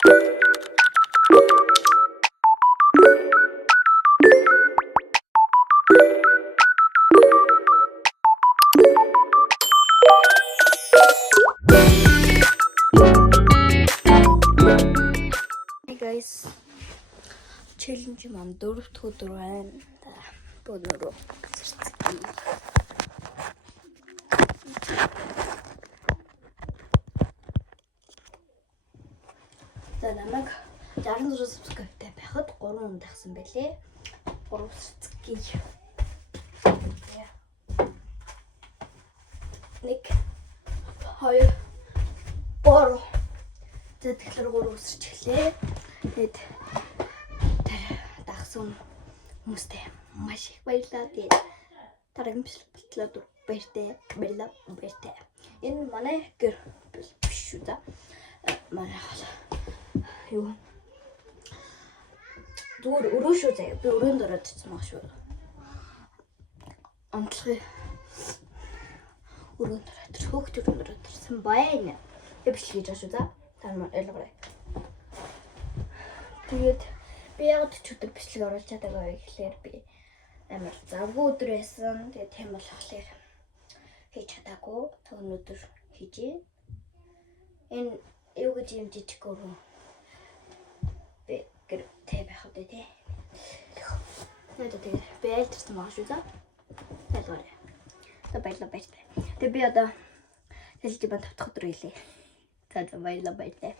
Guys, challenge маань 4-р өдөр байна. Өнөөрөө зэрцгий. За намайг 66 subscribe-тай байхад 3 хүн тагсан байлээ. 3 зэрцгий. Нэг 2 3 за тэгэхээр 3 үсэрч эхлэе. Тэгэд дагсан хүмүүстэй маш их баярлалаа. Тэгээд дараагийн бичлэгт баярлалаа. Энэ манай гэр биш шүү да. Манай юу зүгээр өрөө шүү заяа. Би өрөөнд ороод ирсэн баг шүү. Амтлахыг өрөөнд ороод хөөхт өрөөнд ороод ирсэн байна. Би бичлэг хийж шүү да. Та нар ойлгоорой. Тэгээд би яг ч өдөр бичлэг оруулж чадаагүй гэхлээр би амар завгүй өдөр байсан. Тэгээд тийм болохоор хийж чадаагүй. Өнөөдөр хийжээ. Энэ юу гэж юм жижиг өрөө. Би гэртэй байхад тий. Тэгээд би айлтсан баг шүү да. Ойлгоорой. Та баярлалаа. Тэгээд би одоо хэлж банд тавтах өдөр хэлээ. За баярлалаа.